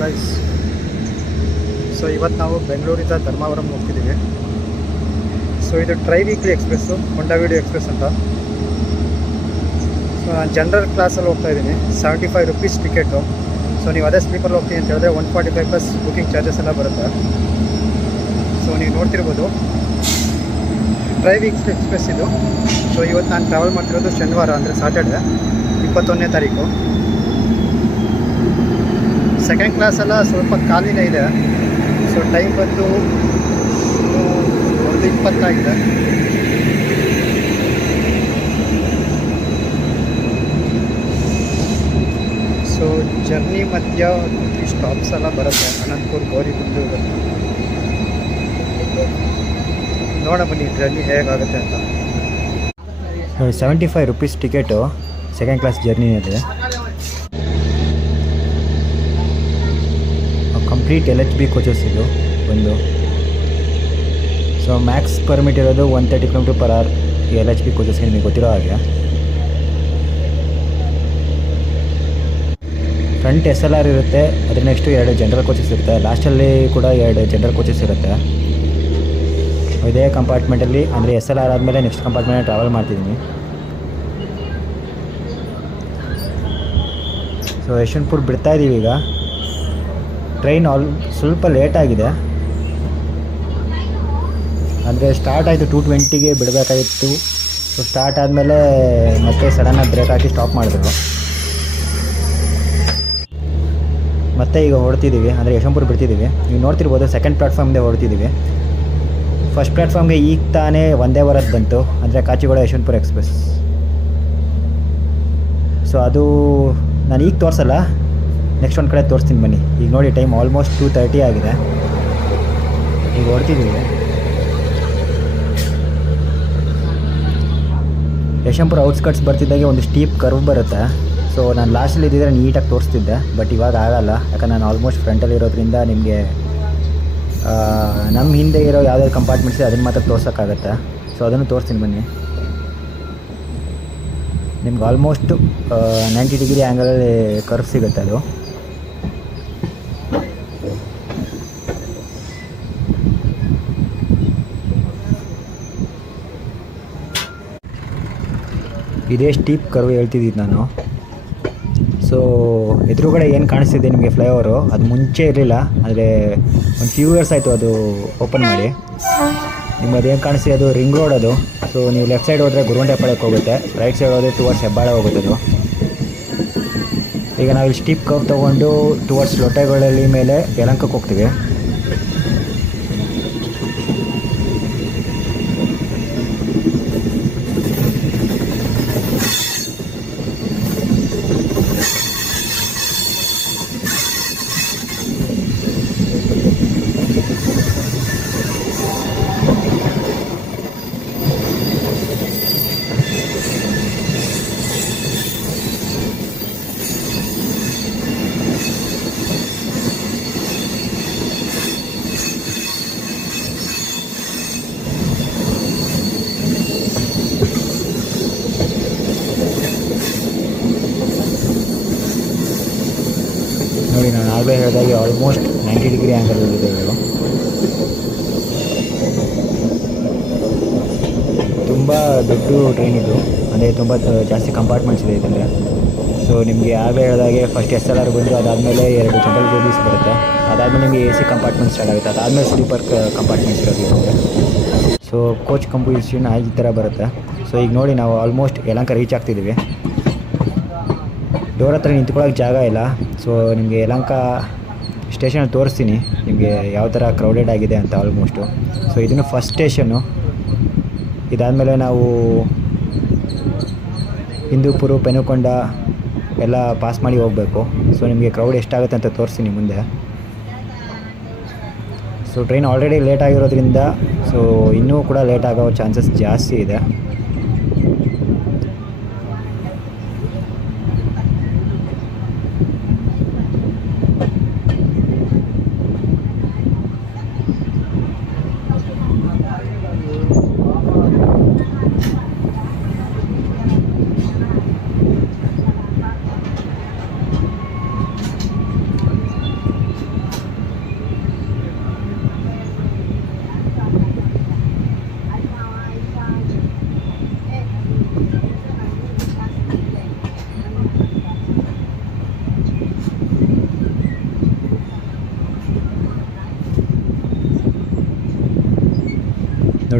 Guys. So ಇವತ್ತು ನಾವು ಬೆಂಗಳೂರಿಂದ ಧರ್ಮಾವರಂ ಹೋಗ್ತಿದ್ದೀವಿ. ಸೊ ಇದು ಟ್ರೈ ವೀಕ್ಲಿ ಎಕ್ಸ್ಪ್ರೆಸ್ಸು, ಹೊಂಡಾವಿಡಿಯೋ ಎಕ್ಸ್ಪ್ರೆಸ್ ಅಂತ. ಸೊ ನಾನು ಜನರಲ್ ಕ್ಲಾಸಲ್ಲಿ ಹೋಗ್ತಾ ಇದ್ದೀನಿ. 75 rupees ಟಿಕೆಟು. ಸೊ ನೀವು ಅದೇ ಸ್ಲೀಪರ್ ಹೋಗ್ತೀನಿ ಅಂತ ಹೇಳಿದ್ರೆ 145 ಪ್ಲಸ್ ಬುಕಿಂಗ್ ಚಾರ್ಜಸ್ ಎಲ್ಲ ಬರುತ್ತೆ. ಸೊ ನೀವು ನೋಡ್ತಿರ್ಬೋದು ಟ್ರೈ ವೀಕ್ಲಿ ಎಕ್ಸ್ಪ್ರೆಸ್ ಇದು. ಸೊ ಇವತ್ತು ನಾನು ಟ್ರಾವೆಲ್ ಮಾಡ್ತಿರೋದು ಶನಿವಾರ, ಅಂದರೆ ಸಾಟರ್ಡೆ 21ನೇ ತಾರೀಕು. ಸೆಕೆಂಡ್ ಕ್ಲಾಸೆಲ್ಲ ಸ್ವಲ್ಪ ಖಾಲಿನೇ ಇದೆ. ಸೊ ಟೈಮ್ ಬಂದು 1:20 ಆಗಿದೆ. ಸೊ ಜರ್ನಿ ಮಧ್ಯ ಈ ಸ್ಟಾಪ್ಸ್ ಎಲ್ಲ ಬರುತ್ತೆ. ಅನಂತಪುರ್, ಗೌರಿಬಿದನೂರು ಇರುತ್ತೆ. ನೋಡೋಣ ಬನ್ನಿ ಜರ್ನಿ ಹೇಗಾಗುತ್ತೆ ಅಂತ. 75 rupees ಟಿಕೆಟು ಸೆಕೆಂಡ್ ಕ್ಲಾಸ್ ಜರ್ನಿಯಲ್ಲಿ. ಕಂಪ್ಲೀಟ್ LHB ಕೋಚಸ್ ಇದು ಒಂದು. ಸೊ ಮ್ಯಾಕ್ಸ್ ಪರ್ಮಿಟ್ ಇರೋದು 130 km/h ಈ LHB ಕೋಚಸ್ಗೆ, ನಿಮಗೆ ಗೊತ್ತಿರೋ ಹಾಗೆ. ಫ್ರಂಟ್ SLR ಇರುತ್ತೆ, ಅದ್ರ ನೆಕ್ಸ್ಟು 2 ಜನರಲ್ ಕೋಚಸ್ ಇರುತ್ತೆ. ಲಾಸ್ಟಲ್ಲಿ ಕೂಡ 2 ಜನರಲ್ ಕೋಚಸ್ ಇರುತ್ತೆ. ಇದೇ ಕಂಪಾರ್ಟ್ಮೆಂಟಲ್ಲಿ, ಅಂದರೆ SLR ಆದಮೇಲೆ ನೆಕ್ಸ್ಟ್ ಕಂಪಾರ್ಟ್ಮೆಂಟಲ್ಲಿ ಟ್ರಾವೆಲ್ ಮಾಡ್ತಿದ್ದೀನಿ. ಸೊ ಯಶವಂತಪುರ ಬಿಡ್ತಾ ಇದ್ದೀವಿ ಈಗ. ಟ್ರೈನ್ ಸ್ವಲ್ಪ ಲೇಟಾಗಿದೆ, ಅಂದರೆ ಸ್ಟಾರ್ಟ್ ಆಯಿತು 2:20ಗೆ ಬಿಡಬೇಕಾಗಿತ್ತು. ಸೊ ಸ್ಟಾರ್ಟ್ ಆದಮೇಲೆ ಮತ್ತೆ ಸಡನ್ನಾಗಿ ಬ್ರೇಕ್ ಹಾಕಿ ಸ್ಟಾಪ್ ಮಾಡಿದ್ರು. ಮತ್ತೆ ಈಗ ಹೊರಡ್ತಿದ್ದೀವಿ, ಅಂದರೆ ಯಶವಂತಪುರ ಬಿಡ್ತಿದ್ದೀವಿ. ನೀವು ನೋಡ್ತಿರ್ಬೋದು ಸೆಕೆಂಡ್ ಪ್ಲ್ಯಾಟ್ಫಾರ್ಮ್ದೇ ಹೊರಡ್ತಿದ್ದೀವಿ. ಫಸ್ಟ್ ಪ್ಲ್ಯಾಟ್ಫಾರ್ಮ್ಗೆ ಈಗ ತಾನೇ ಒಂದೇ ವಾರದ್ದು ಬಂತು, ಅಂದರೆ ಕಾಚಿಗೋಡ ಯಶವಂತಪುರ ಎಕ್ಸ್ಪ್ರೆಸ್. ಸೊ ಅದು ನಾನು ಈಗ ತೋರಿಸಲ್ಲ, ನೆಕ್ಸ್ಟ್ ಒಂದು ಕಡೆ ತೋರಿಸ್ತೀನಿ ಬನ್ನಿ. ಈಗ ನೋಡಿ ಟೈಮ್ ಆಲ್ಮೋಸ್ಟ್ 2:30 ಆಗಿದೆ. ಈಗ ಹೊರಡ್ತಿದ್ದೀವಿ. ಯಶವಂತಪುರ ಔಟ್ಸ್ಕಟ್ಸ್ ಬರ್ತಿದ್ದಾಗೆ ಒಂದು ಸ್ಟೀಪ್ ಕರ್ವ್ ಬರುತ್ತೆ. ಸೊ ನಾನು ಲಾಸ್ಟಲ್ಲಿ ಇದ್ದಿದ್ರೆ ನೀಟಾಗಿ ತೋರಿಸ್ತಿದ್ದೆ, ಬಟ್ ಇವಾಗ ಆಗಲ್ಲ. ಯಾಕಂದ್ರೆ ನಾನು ಆಲ್ಮೋಸ್ಟ್ ಫ್ರಂಟಲ್ಲಿ ಇರೋದ್ರಿಂದ ನಿಮಗೆ ನಮ್ಮ ಹಿಂದೆ ಇರೋ ಯಾವುದಾದ್ರು ಕಂಪಾರ್ಟ್ಮೆಂಟ್ಸ್ ಇದೆ ಅದನ್ನು ಮಾತ್ರ ತೋರ್ಸೋಕ್ಕಾಗತ್ತೆ. ಸೊ ಅದನ್ನು ತೋರಿಸ್ತೀನಿ ಬನ್ನಿ. ನಿಮ್ಗೆ ಆಲ್ಮೋಸ್ಟ್ 90 ಡಿಗ್ರಿ ಆ್ಯಂಗಲಲ್ಲಿ ಕರ್ವ್ ಸಿಗುತ್ತೆ ಅದು. ಇದೇ ಸ್ಟೀಪ್ ಕರ್ವ್ ಹೇಳ್ತಿದ್ದಿದ್ದು ನಾನು. ಸೊ ಎದುರುಗಡೆ ಏನು ಕಾಣಿಸ್ತಿದೆ ನಿಮಗೆ ಫ್ಲೈಓವರು, ಅದು ಮುಂಚೆ ಇರಲಿಲ್ಲ, ಆದರೆ ಒಂದು ಫ್ಯೂ ಇಯರ್ಸ್ ಆಯಿತು ಅದು ಓಪನ್ ಮಾಡಿ. ನಿಮ್ಗೆ ಅದೇನು ಕಾಣಿಸ್ತಿದೆ ಅದು ರಿಂಗ್ ರೋಡ್ ಅದು. ಸೊ ನೀವು ಲೆಫ್ಟ್ ಸೈಡ್ ಹೋದರೆ ಗುರುವಂಟೆಪಾಳ್ಯಕ್ಕೆ ಹೋಗುತ್ತೆ, ರೈಟ್ ಸೈಡ್ ಹೋದರೆ ಟುವರ್ಡ್ಸ್ ಹೆಬ್ಬಾಳ ಹೋಗುತ್ತೆ ಅದು. ಈಗ ನಾವಿಲ್ಲಿ ಸ್ಟೀಪ್ ಕರ್ವ್ ತೊಗೊಂಡು ಟುವರ್ಡ್ಸ್ ಲೊಟ್ಟೆಗಳಲ್ಲಿ ಮೇಲೆ ಯಲಹಂಕಕ್ಕೆ ಹೋಗ್ತೀವಿ. ನೋಡಿ ನಾನು ಆಗಲೇ ಹೇಳಿದಾಗೆ ಆಲ್ಮೋಸ್ಟ್ 90 ಡಿಗ್ರಿ ಆ್ಯಂಗಲಲ್ಲಿದೆ ಇವರು. ತುಂಬ ದೊಡ್ಡ ಟ್ರೈನ್ ಇದು, ಅಂದರೆ ತುಂಬ ಜಾಸ್ತಿ ಕಂಪಾರ್ಟ್ಮೆಂಟ್ಸ್ ಇದೆ ಇದರಲ್ಲಿ. ಸೊ ನಿಮಗೆ ಆಗಲೇ ಹೇಳಿದಾಗೆ ಫಸ್ಟ್ SLR ಬಂದು ಅದಾದಮೇಲೆ 2 ಜನರಲ್ ಬೋಗೀಸ್ ಬರುತ್ತೆ. ಅದಾದಮೇಲೆ ನಿಮಗೆ AC ಕಂಪಾರ್ಟ್ಮೆಂಟ್ ಸ್ಟಾರ್ಟ್ ಆಗುತ್ತೆ. ಅದಾದಮೇಲೆ ಸ್ಲೀಪರ್ ಕಂಪಾರ್ಟ್ಮೆಂಟ್ಸ್ ಇರೋದು. ಸೊ ಕೋಚ್ ಕಂಪೋಸಿಷನ್ ಈ ಥರ ಬರುತ್ತೆ. ಸೊ ಈಗ ನೋಡಿ ನಾವು ಆಲ್ಮೋಸ್ಟ್ ಯಲಹಂಕ ರೀಚ್ ಆಗ್ತಿದ್ದೀವಿ. ಡೋರ್ ಹತ್ರ ನಿಂತ್ಕೊಳ್ಳೋಕೆ ಜಾಗ ಇಲ್ಲ. ಸೊ ನಿಮಗೆ ಯಲಹಂಕ ಸ್ಟೇಷನಲ್ಲಿ ತೋರಿಸ್ತೀನಿ ನಿಮಗೆ ಯಾವ ಥರ ಕ್ರೌಡೆಡ್ ಆಗಿದೆ ಅಂತ ಆಲ್ಮೋಸ್ಟು. ಸೊ ಇದನ್ನು ಫಸ್ಟ್ ಸ್ಟೇಷನ್ನು. ಇದಾದಮೇಲೆ ನಾವು ಹಿಂದೂಪುರ, ಪೆನುಕೊಂಡ ಎಲ್ಲ ಪಾಸ್ ಮಾಡಿ ಹೋಗಬೇಕು. ಸೊ ನಿಮಗೆ ಕ್ರೌಡ್ ಎಷ್ಟಾಗುತ್ತೆ ಅಂತ ತೋರಿಸ್ತೀನಿ ಮುಂದೆ. ಸೊ ಟ್ರೈನ್ ಆಲ್ರೆಡಿ ಲೇಟ್ ಆಗಿರೋದ್ರಿಂದ ಸೊ ಇನ್ನೂ ಕೂಡ ಲೇಟ್ ಆಗೋ ಚಾನ್ಸಸ್ ಜಾಸ್ತಿ ಇದೆ.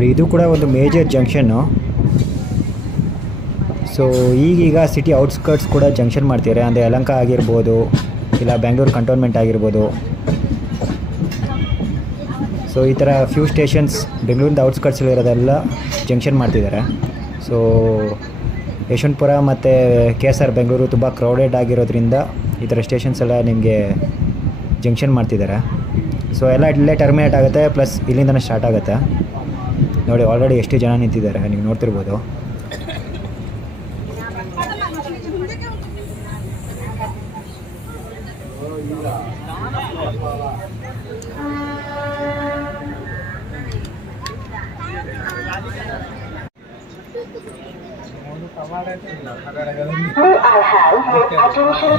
ನೋಡಿ ಇದು ಕೂಡ ಒಂದು ಮೇಜರ್ ಜಂಕ್ಷನ್ನು. ಸೊ ಈಗೀಗ ಸಿಟಿ ಔಟ್ಸ್ಕರ್ಟ್ಸ್ ಕೂಡ ಜಂಕ್ಷನ್ ಮಾಡ್ತಿದ್ದಾರೆ, ಅಂದರೆ ಯಲಹಂಕ ಆಗಿರ್ಬೋದು ಇಲ್ಲ ಬೆಂಗಳೂರು ಕಂಟೋನ್ಮೆಂಟ್ ಆಗಿರ್ಬೋದು. ಸೊ ಈ ಥರ ಫ್ಯೂ ಸ್ಟೇಷನ್ಸ್ ಬೆಂಗಳೂರಿಂದ ಔಟ್ಸ್ಕರ್ಟ್ಸಲ್ಲಿರೋದೆಲ್ಲ ಜಂಕ್ಷನ್ ಮಾಡ್ತಿದ್ದಾರೆ. ಸೊ ಯಶವಂತಪುರ ಮತ್ತು KSR ಬೆಂಗಳೂರು ತುಂಬ ಕ್ರೌಡೆಡ್ ಆಗಿರೋದ್ರಿಂದ ಈ ಥರ ಸ್ಟೇಷನ್ಸ್ ಎಲ್ಲ ನಿಮಗೆ ಜಂಕ್ಷನ್ ಮಾಡ್ತಿದ್ದಾರೆ. ಸೊ ಎಲ್ಲ ಇಲ್ಲೇ ಟರ್ಮಿನೇಟ್ ಆಗುತ್ತೆ, ಪ್ಲಸ್ ಇಲ್ಲಿಂದನೇ ಸ್ಟಾರ್ಟ್ ಆಗುತ್ತೆ. ನೋಡಿ ಆಲ್ರೆಡಿ ಎಷ್ಟು ಜನ ನಿಂತಿದ್ದಾರೆ ನೀವು ನೋಡ್ತಿರ್ಬೋದು.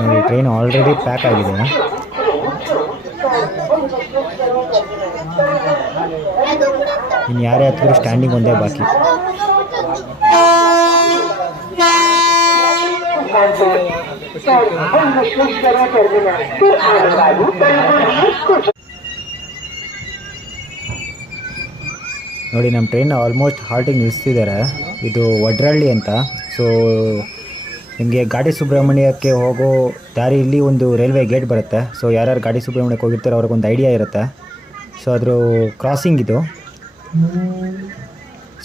ನೋಡಿ ಟ್ರೈನ್ ಆಲ್ರೆಡಿ ಪ್ಯಾಕ್ ಆಗಿದೆ. ಇನ್ನು ಯಾರೇ ಹತ್ತಿದ್ರು ಸ್ಟ್ಯಾಂಡಿಂಗ್ ಒಂದೇ ಬಾಕಿ. ನೋಡಿ ನಮ್ಮ ಟ್ರೈನ್ ಆಲ್ಮೋಸ್ಟ್ ಹಾಲ್ಟಿಗೆ ನಿಲ್ಲಿಸ್ತಿದ್ದಾರೆ. ಇದು ವಡ್ರಳ್ಳಿ ಅಂತ. ಸೊ ನಿಮಗೆ ಘಾಟಿ ಸುಬ್ರಹ್ಮಣ್ಯಕ್ಕೆ ಹೋಗೋ ದಾರಿಯಲ್ಲಿ ಒಂದು ರೈಲ್ವೆ ಗೇಟ್ ಬರುತ್ತೆ. ಸೊ ಯಾರ್ಯಾರು ಘಾಟಿ ಸುಬ್ರಹ್ಮಣ್ಯಕ್ಕೆ ಹೋಗಿರ್ತಾರೋ ಅವ್ರಿಗೊಂದು ಐಡಿಯಾ ಇರುತ್ತೆ. ಸೊ ಅದ್ರ ಕ್ರಾಸಿಂಗ್ ಇದು.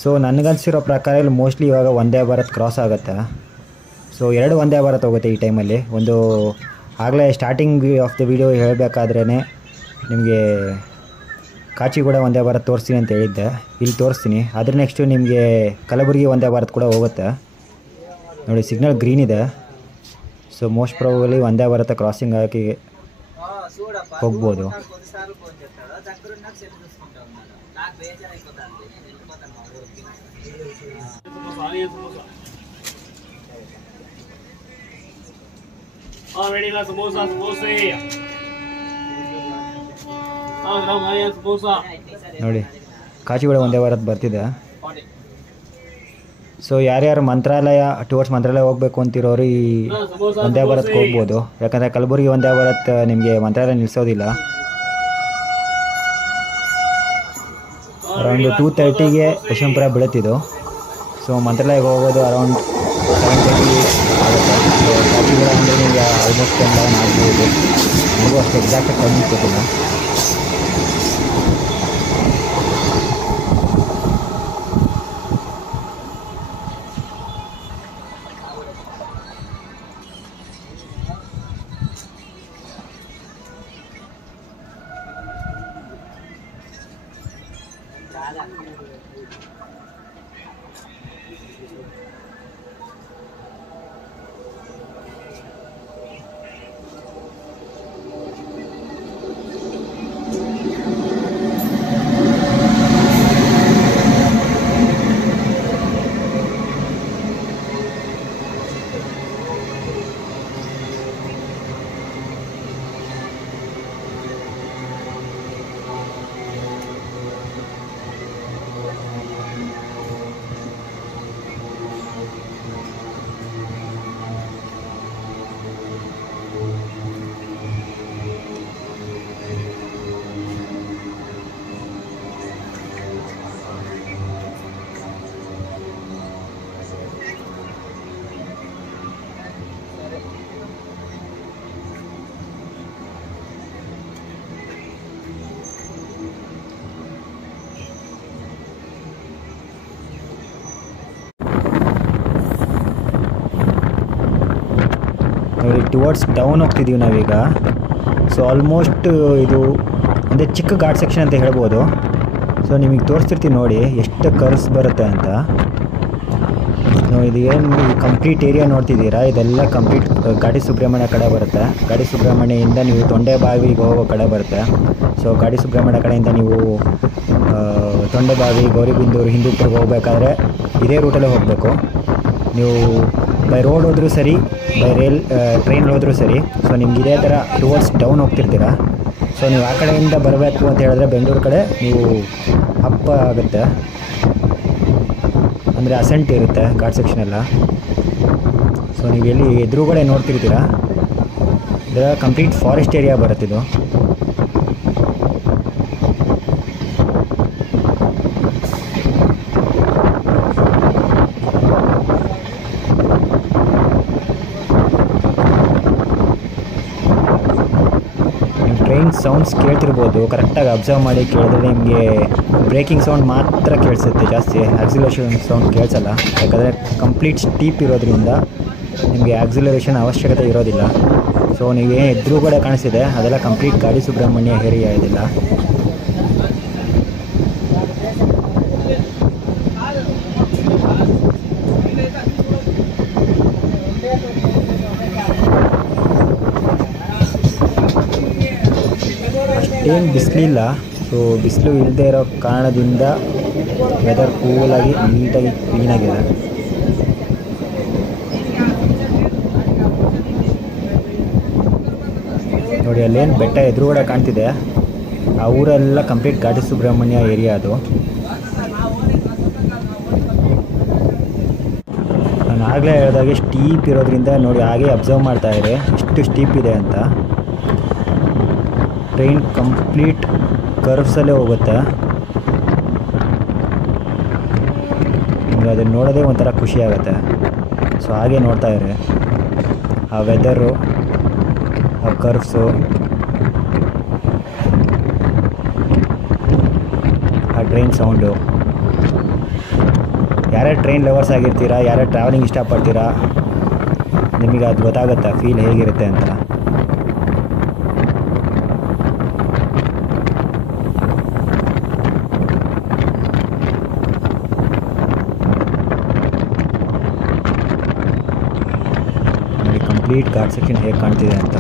ಸೊ ನನಗನ್ಸಿರೋ ಪ್ರಕಾರ ಇಲ್ಲಿ ಮೋಸ್ಟ್ಲಿ ಇವಾಗ ವಂದೇ ಭಾರತ್ ಕ್ರಾಸ್ ಆಗುತ್ತೆ. ಸೊ 2 ವಂದೇ ಭಾರತ್ ಹೋಗುತ್ತೆ ಈ ಟೈಮಲ್ಲಿ. ಒಂದು ಆಗಲೇ ಸ್ಟಾರ್ಟಿಂಗ್ ಆಫ್ ದ ವಿಡಿಯೋ ಹೇಳಬೇಕಾದ್ರೇ ನಿಮಗೆ ಕಾಚಿಗೂಡ ವಂದೇ ಭಾರತ್ ತೋರಿಸ್ತೀನಿ ಅಂತ ಹೇಳಿದ್ದೆ, ಇಲ್ಲಿ ತೋರಿಸ್ತೀನಿ. ಅದ್ರ ನೆಕ್ಸ್ಟು ನಿಮಗೆ ಕಲಬುರಗಿ ವಂದೇ ಭಾರತ್ ಕೂಡ ಹೋಗುತ್ತೆ. ನೋಡಿ ಸಿಗ್ನಲ್ ಗ್ರೀನ್ ಇದೆ. So most probably Vande Bharat crossing ಆಗಿ ಹೋಗ್ಬೋದು. ನೋಡಿ ಕಾಚಿಗೂಡ ವಂದೇ ಭಾರತ್ ಬರ್ತಿದೆ. ಸೊ ಯಾರ್ಯಾರು ಮಂತ್ರಾಲಯ ಟುವರ್ಡ್ಸ್ ಮಂತ್ರಾಲಯ ಹೋಗಬೇಕು ಅಂತಿರೋರು ಈ ವಂದೇ ಭಾರತ್ಗೆ ಹೋಗ್ಬೋದು. ಯಾಕಂದರೆ ಕಲಬುರಗಿ ವಂದೇ ಭಾರತ್ ನಿಮಗೆ ಮಂತ್ರಾಲಯ ನಿಲ್ಲಿಸೋದಿಲ್ಲ. ಅರೌಂಡ್ 2:30ಗೆ ಯಶವಂತಪುರ ಬೀಳುತ್ತಿದ್ದು. ಸೊ ಮಂತ್ರಾಲಯಕ್ಕೆ ಹೋಗೋದು ಅರೌಂಡ್ 7:30 ಆಗುತ್ತೆ. ಸೊ ಕಾಚಿಗೂಡ ಅಂದರೆ ನಿಮಗೆ ಆಲ್ಮೋಸ್ಟ್ 10-11 ಆಗ್ಬೋದು. ನನಗೂ ಅಷ್ಟು ಎಕ್ಸಾಕ್ಟ್ ಟೈಮಿಂಗ್ ಗೊತ್ತಿಲ್ಲ. ನೋಡಿ ಟುವರ್ಡ್ಸ್ ಡೌನ್ ಹೋಗ್ತಿದ್ದೀವಿ ನಾವೀಗ. ಸೊ ಆಲ್ಮೋಸ್ಟ್ ಇದು ಅಂದರೆ ಚಿಕ್ಕ ಘಾಟ್ ಸೆಕ್ಷನ್ ಅಂತ ಹೇಳ್ಬೋದು. ಸೊ ನಿಮಗೆ ತೋರಿಸ್ತಿರ್ತೀವಿ ನೋಡಿ ಎಷ್ಟು ಕರ್ವ್ಸ್ ಬರುತ್ತೆ ಅಂತ. ಇದು ಏನು ಕಂಪ್ಲೀಟ್ ಏರಿಯಾ ನೋಡ್ತಿದ್ದೀರಾ, ಇದೆಲ್ಲ ಕಂಪ್ಲೀಟ್ ಘಾಟಿ ಸುಬ್ರಹ್ಮಣ್ಯ ಕಡೆ ಬರುತ್ತೆ. ಘಾಟಿ ಸುಬ್ರಹ್ಮಣ್ಯದಿಂದ ನೀವು ತೊಂಡೆಬಾವಿಗೆ ಹೋಗೋ ಕಡೆ ಬರುತ್ತೆ. ಸೊ ಘಾಟಿ ಸುಬ್ರಹ್ಮಣ್ಯ ಕಡೆಯಿಂದ ನೀವು ತೊಂಡೆಬಾವಿ, ಗೌರಿಬಿದನೂರು, ಹಿಂದೂಪುರಕ್ಕೆ ಹೋಗಬೇಕಾದ್ರೆ ಇದೇ ರೂಟಲ್ಲೇ ಹೋಗಬೇಕು. ನೀವು ಬೈ ರೋಡ್ ಹೋದರೂ ಸರಿ, ಬೈ ಟ್ರೈನ್ ಹೋದರೂ ಸರಿ. ಸೊ ನಿಮ್ಗೆ ಇದೇ ಥರ ಟುವರ್ಡ್ಸ್ ಡೌನ್ ಹೋಗ್ತಿರ್ತೀರ. ಸೊ ನೀವು ಆ ಕಡೆಯಿಂದ ಬರಬೇಕು ಅಂತ ಹೇಳಿದ್ರೆ ಬೆಂಗಳೂರು ಕಡೆ ನೀವು ಅಪ್ ಆಗುತ್ತೆ, ಅಂದರೆ ಅಸೆಂಟ್ ಇರುತ್ತೆ ಘಾಟ್ ಸೆಕ್ಷನ್ ಎಲ್ಲ. ಸೊ ನೀವು ಎಲ್ಲಿ ಎದುರುಗಡೆ ನೋಡ್ತಿರ್ತೀರ, ಇದರ ಕಂಪ್ಲೀಟ್ ಫಾರೆಸ್ಟ್ ಏರಿಯಾ ಬರುತ್ತಿದ್ದು. ಟ್ರೈನ್ ಸೌಂಡ್ಸ್ ಕೇಳ್ತಿರ್ಬೋದು, ಕರೆಕ್ಟಾಗಿ ಅಬ್ಸರ್ವ್ ಮಾಡಿ ಕೇಳಿದ್ರೆ ನಿಮಗೆ ಬ್ರೇಕಿಂಗ್ ಸೌಂಡ್ ಮಾತ್ರ ಕೇಳಿಸುತ್ತೆ, ಜಾಸ್ತಿ ಆಕ್ಸಿಲರೇಷನ್ ಸೌಂಡ್ ಕೇಳಿಸಲ್ಲ. ಯಾಕಂದರೆ ಕಂಪ್ಲೀಟ್ ಸ್ಟೀಪ್ ಇರೋದ್ರಿಂದ ನಿಮಗೆ ಆಕ್ಸಿಲರೇಷನ್ ಅವಶ್ಯಕತೆ ಇರೋದಿಲ್ಲ. ಸೊ ನೀವೇನು ಎದುರುಗಡೆ ಕಾಣಿಸಿದೆ ಅದೆಲ್ಲ ಕಂಪ್ಲೀಟ್ ಗಾಡಿ ಸುಬ್ರಹ್ಮಣ್ಯ ಏರಿಯಾ ಇದಿಲ್ಲ. ಅಷ್ಟೇನು ಬಿಸಿಲಿಲ್ಲ. ಸೊ ಬಿಸಿಲು ಇಲ್ಲದೆ ಇರೋ ಕಾರಣದಿಂದ ವೆದರ್ ಕೂಲಾಗಿ ನೀಟಾಗಿ ಕ್ಲೀನಾಗಿದೆ. ನೋಡಿ ಅಲ್ಲೇನು ಬೆಟ್ಟ ಎದುರುಗಡೆ ಕಾಣ್ತಿದೆ, ಆ ಊರೆಲ್ಲ ಕಂಪ್ಲೀಟ್ ಘಾಟಿ ಸುಬ್ರಹ್ಮಣ್ಯ ಏರಿಯಾ ಅದು. ನಾನು ಆಗಲೇ ಹೇಳಿದಾಗೆ ಸ್ಟೀಪ್ ಇರೋದ್ರಿಂದ ನೋಡಿ ಹಾಗೆ ಅಬ್ಸರ್ವ್ ಮಾಡ್ತಾ ಇರಿ ಎಷ್ಟು ಸ್ಟೀಪ್ ಇದೆ ಅಂತ. ಟ್ರೈನ್ ಕಂಪ್ಲೀಟ್ ಕರ್ವ್ಸಲ್ಲೇ ಹೋಗುತ್ತೆ. ನಿಮ್ಗೆ ಅದನ್ನು ನೋಡೋದೇ ಒಂಥರ ಖುಷಿ ಆಗುತ್ತೆ. ಸೊ ಹಾಗೆ ನೋಡ್ತಾ ಇರಿ ಆ ವೆದರು, ಆ ಕರ್ವ್ಸು, ಆ ಟ್ರೈನ್ ಸೌಂಡು. ಯಾರೇ ಟ್ರೈನ್ ಲವರ್ಸ್ ಆಗಿರ್ತೀರಾ, ಯಾರೇ ಟ್ರಾವೆಲಿಂಗ್ ಇಷ್ಟಪಡ್ತೀರಾ, ನಿಮಗೆ ಅದು ಗೊತ್ತಾಗುತ್ತೆ ಫೀಲ್ ಹೇಗಿರುತ್ತೆ ಅಂತ. ನೋಡಿ ಕಂಪ್ಲೀಟ್ ಘಾಟ್ ಸೆಕ್ಷನ್ ಹೇಗೆ ಕಾಣ್ತಿದೆ ಅಂತ.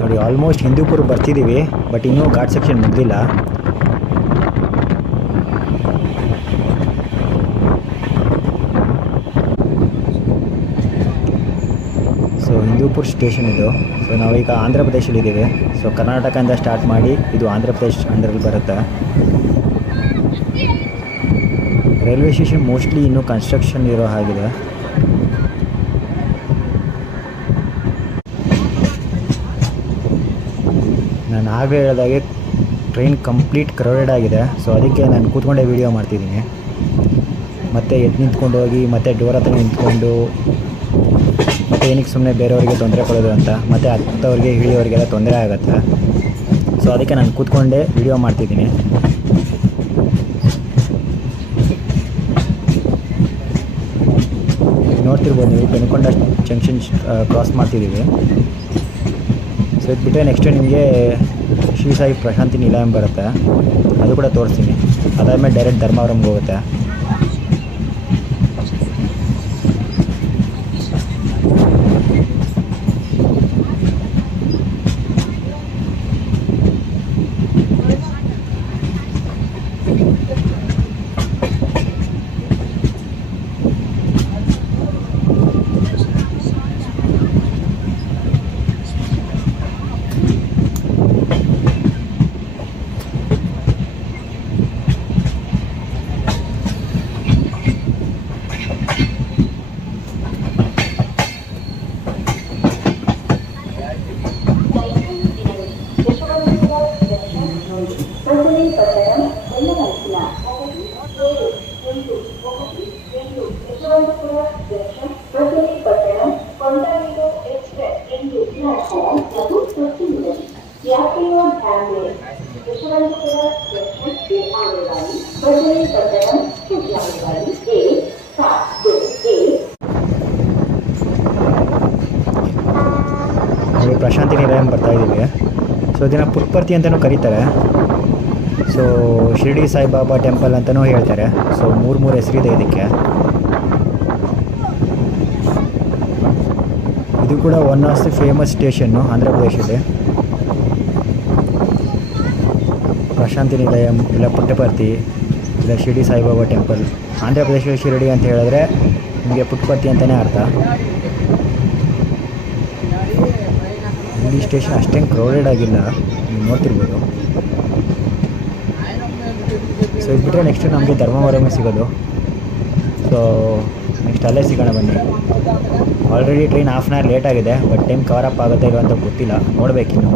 ನೋಡಿ ಆಲ್ಮೋಸ್ಟ್ ಹಿಂದೂಪುರ ಬರ್ತಿದ್ದೀವಿ, ಬಟ್ ಇನ್ನೂ ಘಾಟ್ ಸೆಕ್ಷನ್ ಮುಗ್ದಿಲ್ಲ. ಸೊ ಹಿಂದೂಪುರ ಸ್ಟೇಷನ್ ಇದು. ಸೊ ನಾವೀಗ ಆಂಧ್ರ ಪ್ರದೇಶಲ್ಲಿದ್ದೀವಿ. ಸೊ ಕರ್ನಾಟಕದಿಂದ ಸ್ಟಾರ್ಟ್ ಮಾಡಿ ಇದು ಆಂಧ್ರ ಪ್ರದೇಶ್ ಅಂಡರಲ್ಲಿ ಬರುತ್ತೆ. ರೈಲ್ವೆ ಸ್ಟೇಷನ್ ಮೋಸ್ಟ್ಲಿ ಇನ್ನೂ ಕನ್ಸ್ಟ್ರಕ್ಷನ್ ಇರೋ ಹಾಗಿದೆ. ನಾನು ಆಗಲೇ ಹೇಳಿದಾಗೆ ಟ್ರೈನ್ ಕಂಪ್ಲೀಟ್ ಕ್ರೌಡೆಡ್ ಆಗಿದೆ. ಸೊ ಅದಕ್ಕೆ ನಾನು ಕೂತ್ಕೊಂಡೇ ವೀಡಿಯೋ ಮಾಡ್ತಿದ್ದೀನಿ. ಮತ್ತೆ ಎದ್ದು ನಿಂತ್ಕೊಂಡು ಹೋಗಿ ಮತ್ತೆ ಡೋರ್ ಹತ್ರ ನಿಂತ್ಕೊಂಡು ಮತ್ತು ಏನಕ್ಕೆ ಸುಮ್ಮನೆ ಬೇರೆಯವರಿಗೆ ತೊಂದರೆ ಕೊಡೋದು ಅಂತ, ಮತ್ತು ಹತ್ತವ್ರಿಗೆ ಇಳಿಯೋರಿಗೆಲ್ಲ ತೊಂದರೆ ಆಗುತ್ತೆ. ಸೊ ಅದಕ್ಕೆ ನಾನು ಕೂತ್ಕೊಂಡೇ ವೀಡಿಯೋ ಮಾಡ್ತಿದ್ದೀನಿ. ನೋಡ್ತಿರ್ಬೋದು ನೀವು, ಬೆನ್ಕೊಂಡ ಜಂಕ್ಷನ್ ಕ್ರಾಸ್ ಮಾಡ್ತಿದ್ದೀವಿ. ಸೊ ಇದು ಬಿಟ್ಟರೆ ನೆಕ್ಸ್ಟ್ ನಿಮಗೆ ಶ್ರೀ ಸಾಯಿ ಪ್ರಶಾಂತಿ ನಿಲಯಂ ಬರುತ್ತೆ, ಅದು ಕೂಡ ತೋರಿಸ್ತೀನಿ. ಅದಾದಮೇಲೆ ಡೈರೆಕ್ಟ್ ಧರ್ಮವರಂಗೆ ಹೋಗುತ್ತೆ. ಪ್ರಶಾಂತಿ ನಿಲಯಂ ಬರ್ತಾ ಇದ್ದೀವಿ. ಸೊ ಇದನ್ನು ಪುಟ್ಪರ್ತಿ ಅಂತಲೂ ಕರೀತಾರೆ. ಸೊ ಶಿರ್ಡಿ ಸಾಯಿಬಾಬಾ ಟೆಂಪಲ್ ಅಂತಲೂ ಹೇಳ್ತಾರೆ. ಸೊ ಮೂರು ಹೆಸರಿದೆ ಇದಕ್ಕೆ. ಇದು ಕೂಡ one of the famous station Andhra ಪ್ರದೇಶದಲ್ಲಿ. ಪ್ರಶಾಂತಿ ನಿಲಯಂ ಇಲ್ಲ ಪುಟ್ಟಪರ್ತಿ ಇಲ್ಲ ಶಿರ್ಡಿ ಸಾಯಿಬಾಬಾ ಟೆಂಪಲ್. ಆಂಧ್ರ ಪ್ರದೇಶದಲ್ಲಿ ಶಿರ್ಡಿ ಅಂತ ಹೇಳಿದ್ರೆ ನಿಮಗೆ ಪುಟ್ಟಪರ್ತಿ ಅಂತಲೇ ಅರ್ಥ. ಇಲ್ಲಿ ಸ್ಟೇಷನ್ ಅಷ್ಟೇನು ಕ್ರೌಡೆಡ್ ಆಗಿಲ್ಲ, ನೀವು ನೋಡ್ತಿರ್ಬೋದು. ಸೊ ಇದು ಬಿಟ್ಟರೆ ನೆಕ್ಸ್ಟ್ ನಮಗೆ ಧರ್ಮವರಮೇ ಸಿಗೋದು. ಸೊ ನೆಕ್ಸ್ಟ್ ಅಲ್ಲೇ ಸಿಗೋಣ ಬನ್ನಿ. Already train half an hour late ಆಗಿದೆ, ಬಟ್ ಟೈಮ್ ಕವರ್ ಅಪ್ ಆಗುತ್ತೆ ಇಲ್ವ ಅಂತ ಗೊತ್ತಿಲ್ಲ, ನೋಡಬೇಕಿನ್ನು.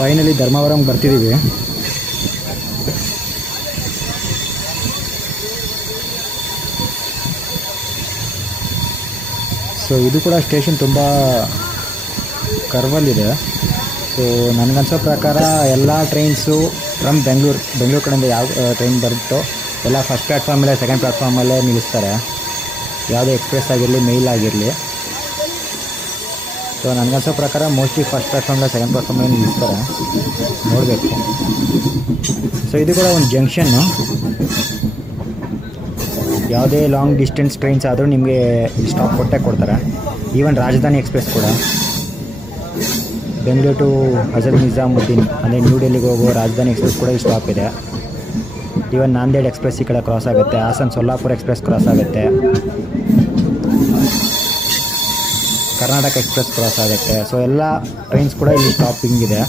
ಫೈನಲಿ ಧರ್ಮವರಂ ಬರ್ತಿದ್ದೀವಿ. ಸೊ ಇದು ಕೂಡ ಸ್ಟೇಷನ್ ತುಂಬ ಕರ್ವಲ್ಲಿದೆ. ಸೊ ನನಗನ್ಸೋ ಪ್ರಕಾರ ಎಲ್ಲ ಟ್ರೈನ್ಸು ಫ್ರಮ್ ಬೆಂಗಳೂರು ಕಡೆಯಿಂದ ಯಾವ ಟ್ರೈನ್ ಬರುತ್ತೋ ಎಲ್ಲ ಫಸ್ಟ್ ಪ್ಲ್ಯಾಟ್ಫಾರ್ಮಲ್ಲೇ ಸೆಕೆಂಡ್ ಪ್ಲ್ಯಾಟ್ಫಾರ್ಮಲ್ಲೇ ನಿಲ್ಲಿಸ್ತಾರೆ, ಯಾವುದೇ ಎಕ್ಸ್ಪ್ರೆಸ್ ಆಗಿರಲಿ ಮೇಲ್ ಆಗಿರಲಿ. ಸೊ ನನಗನ್ಸೋ ಪ್ರಕಾರ ಮೋಸ್ಟ್ಲಿ ಫಸ್ಟ್ ಪ್ಲ್ಯಾಟ್ಫಾರ್ಮಲ್ಲ ಸೆಕೆಂಡ್ ಪ್ಲ್ಯಾಟ್ಫಾರ್ಮಲ್ಲಿ ನಿಲ್ಲಿಸ್ತಾರೆ, ನೋಡಬೇಕು. ಸೊ ಇದು ಕೂಡ ಒಂದು ಜಂಕ್ಷನ್ನು. ಯಾವುದೇ ಲಾಂಗ್ ಡಿಸ್ಟೆನ್ಸ್ ಟ್ರೈನ್ಸ್ ಆದರೂ ನಿಮಗೆ ಸ್ಟಾಪ್ ಕೊಡ್ತಾರೆ. ಈವನ್ ರಾಜಧಾನಿ ಎಕ್ಸ್ಪ್ರೆಸ್ ಕೂಡ ಬೆಂಗಳೂರು ಟು ಹಜರತ್ ನಿಜಾಮುದ್ದೀನ್ ಅಂದರೆ ನ್ಯೂ ಡೆಲ್ಲಿಗೆ ಹೋಗೋ ರಾಜಧಾನಿ ಎಕ್ಸ್ಪ್ರೆಸ್ ಕೂಡ ಇಲ್ಲಿ ಸ್ಟಾಪ್ ಇದೆ. ಈವನ್ ನಾಂದೇಡ್ ಎಕ್ಸ್ಪ್ರೆಸ್ ಈ ಕಡೆ ಕ್ರಾಸ್ ಆಗುತ್ತೆ, ಹಾಸನ್ ಸೊಲ್ಲಾಪುರ ಎಕ್ಸ್ಪ್ರೆಸ್ ಕ್ರಾಸ್ ಆಗುತ್ತೆ, ಕರ್ನಾಟಕ ಎಕ್ಸ್ಪ್ರೆಸ್ ಕ್ರಾಸ್ ಆಗುತ್ತೆ. ಸೊ ಎಲ್ಲ ಟ್ರೈನ್ಸ್ ಕೂಡ ಇಲ್ಲಿ ಸ್ಟಾಪಿಂಗ್ ಇದೆ.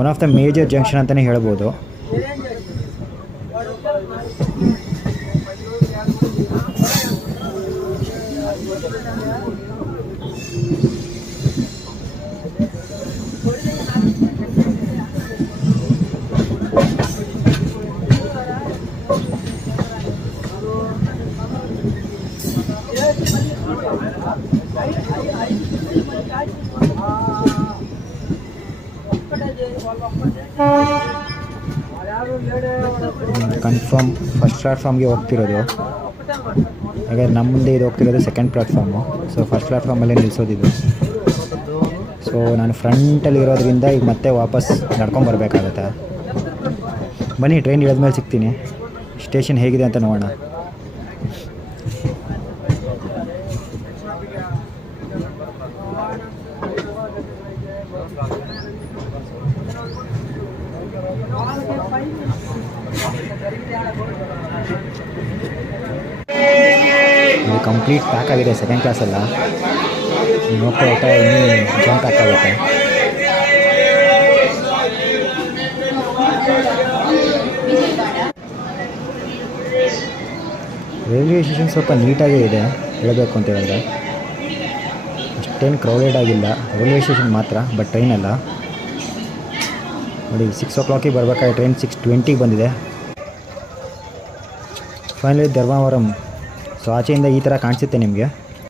One of the major junction ಅಂತಲೇ ಹೇಳ್ಬೋದು. ಕನ್ಫರ್ಮ್ ಫಸ್ಟ್ ಪ್ಲ್ಯಾಟ್ಫಾರ್ಮ್ಗೆ ಹೋಗ್ತಿರೋದು. ಹಾಗಾದ್ರೆ ನಮ್ಮ ಮುಂದೆ ಇದು ಹೋಗ್ತಿರೋದು ಸೆಕೆಂಡ್ ಪ್ಲ್ಯಾಟ್ಫಾರ್ಮು. ಸೊ ಫಸ್ಟ್ ಪ್ಲ್ಯಾಟ್ಫಾರ್ಮಲ್ಲೇ ನಿಲ್ಲಿಸೋದಿದ್ದು. ಸೊ ನಾನು ಫ್ರಂಟಲ್ಲಿ ಇರೋದ್ರಿಂದ ಈಗ ಮತ್ತೆ ವಾಪಸ್ ನಡ್ಕೊಂಬರ್ಬೇಕಾಗತ್ತೆ. ಬನ್ನಿ, ಟ್ರೈನ್ ಇಳಿದ್ಮೇಲೆ ಸಿಗ್ತೀನಿ. ಸ್ಟೇಷನ್ ಹೇಗಿದೆ ಅಂತ ನೋಡೋಣ. ಇದು ಕಂಪ್ಲೀಟ್ ಪ್ಯಾಕ್ ಆಗಿದೆ ಸೆಕೆಂಡ್ ಕ್ಲಾಸೆಲ್ಲ. ಹೋಗ್ತಾ ಹೋಗ್ತಾ ಇನ್ನೂ ಜಂಪ್ ಆಗ್ತಾಗುತ್ತೆ. ರೈಲ್ವೆ ಸ್ಟೇಷನ್ ಸ್ವಲ್ಪ ನೀಟಾಗೇ ಇದೆ ಹೇಳಬೇಕು ಅಂತ ಹೇಳಿದ್ರೆ. ಅಷ್ಟೇನು ಕ್ರೌಡೆಡ್ ಆಗಿಲ್ಲ ರೈಲ್ವೆ ಸ್ಟೇಷನ್ ಮಾತ್ರ, ಬಟ್ ಟ್ರೈನಲ್ಲ. ನೋಡಿ 6 o'clock ಬರಬೇಕಾದ್ರೆ ಟ್ರೈನ್ 6:20 ಬಂದಿದೆ. ಫೈನಲಿ ಧರ್ಮವರಂ. ಸೊ ಆಚೆಯಿಂದ ಈ ಥರ ಕಾಣಿಸುತ್ತೆ ನಿಮಗೆ.